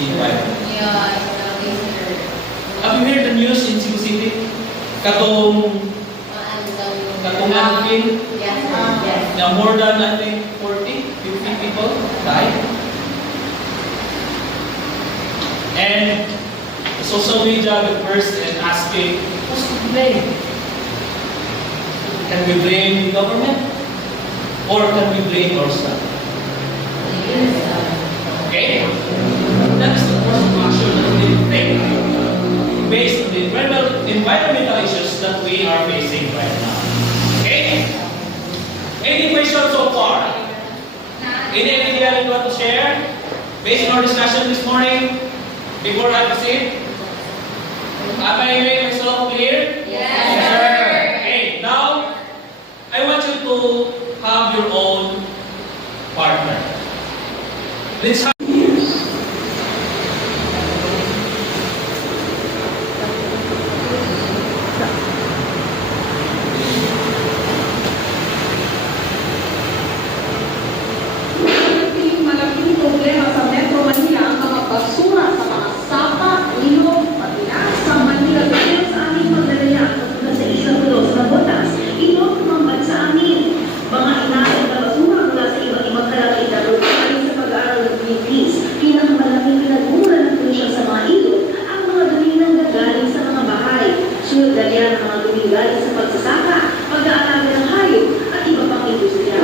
environment. Yeah, later. Have you heard the news in Cebu City? Katong Alvin, Yes. na more than I think 40, 50 people died. And the social media got burst and asking, who's to blame? Can we blame the government? Or can we blame ourselves? Okay? That's the first action that we need to take based on the environmental issues that we are facing right now. Okay? Any questions so far? Anything you want to share based on our discussion this morning before I proceed? Am I making myself clear? Yes, sir. Okay, now I want you to have your own partner. Let's have Malaking problema sa Metro Manila ang mga basura sa mga sapa, ilog, patina sa Manila. Pero sa aming magdalaya katulad sa isang ulos na botas, ito tumambad sa amin. Mga inaasal na basura mula sa iba't ibang kalaki na lugar sa pag-aaral ng Philippines. Pinakamalaking pinagmura ng polusyon sa mga ilog ang mga dumi ng gagaling sa mga bahay. Sunod na yan ang mga dumi galing sa pagsasaka, pag-aalaga ng hayop at iba pang industriya.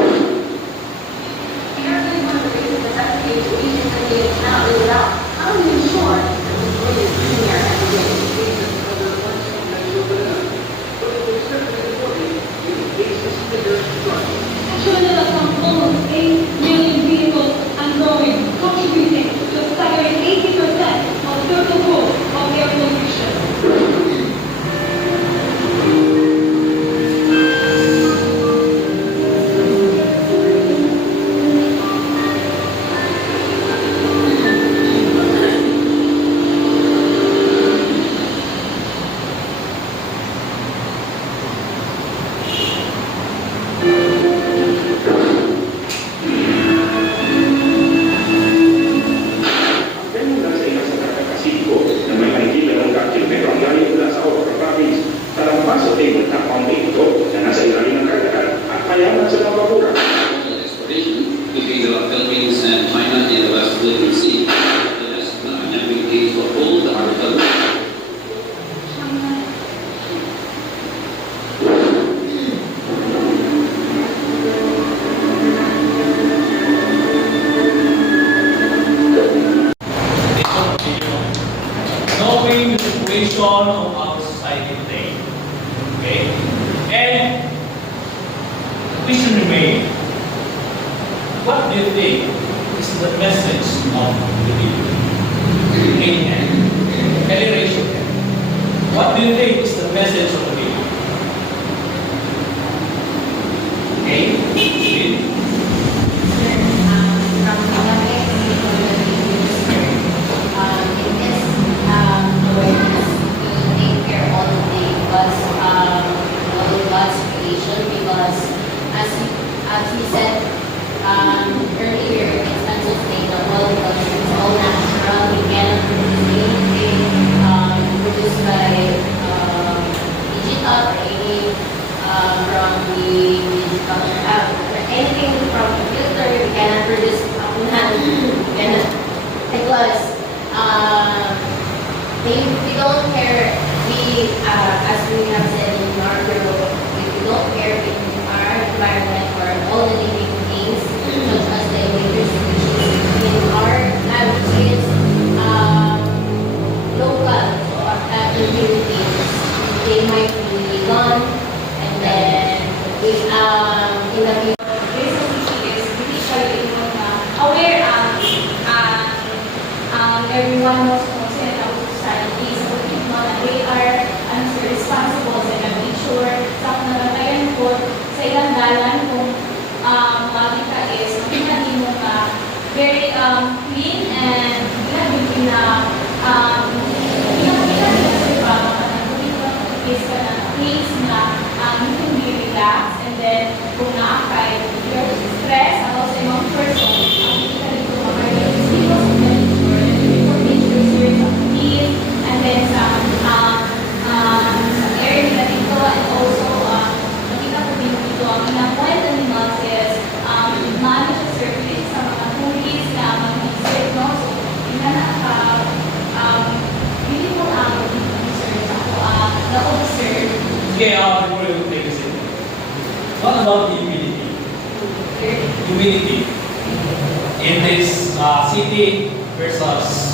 China owns 8 million vehicles and growing, contributing to a staggering 80% of total cause of air pollution. Ganun lang sa ilang sa Kakasiko na may mahigit ng kilometro ang layo mula sa Oro Province sa lampas sa table ng mountain ito na nasa ilalim ng karagatan at mayaman sa mga bakura. Exploration between the Philippines and China in the West Philippine Sea. Yes, and we need to hold the article. knowing the situation of our society today. Okay? And the question remains, what do you think is the message of the video? Amen. Elevation. What do you think is the message of the video? Okay? Read. As he said earlier, it's mental state of world culture is all natural. We cannot produce anything produced by digital or any from the digital anything from computer. We cannot produce because we don't care. We as we have said in our group, we don't care if our environment or all the living things, such as the endangered species in our land, which is local in the Philippines. They might be gone, and then in the Aware everyone knows concerned about society, so they are responsible sa nag-ensure sa nagatayan po sa ilang dalan kung makita is makita mo ka very clean and hindi na kita sa iba is ka na place na you can be relaxed, and then kung naakay your stress about sa ibang person, kita dito makarin Okay, before we take a sip. What about the humidity? Humidity in this city versus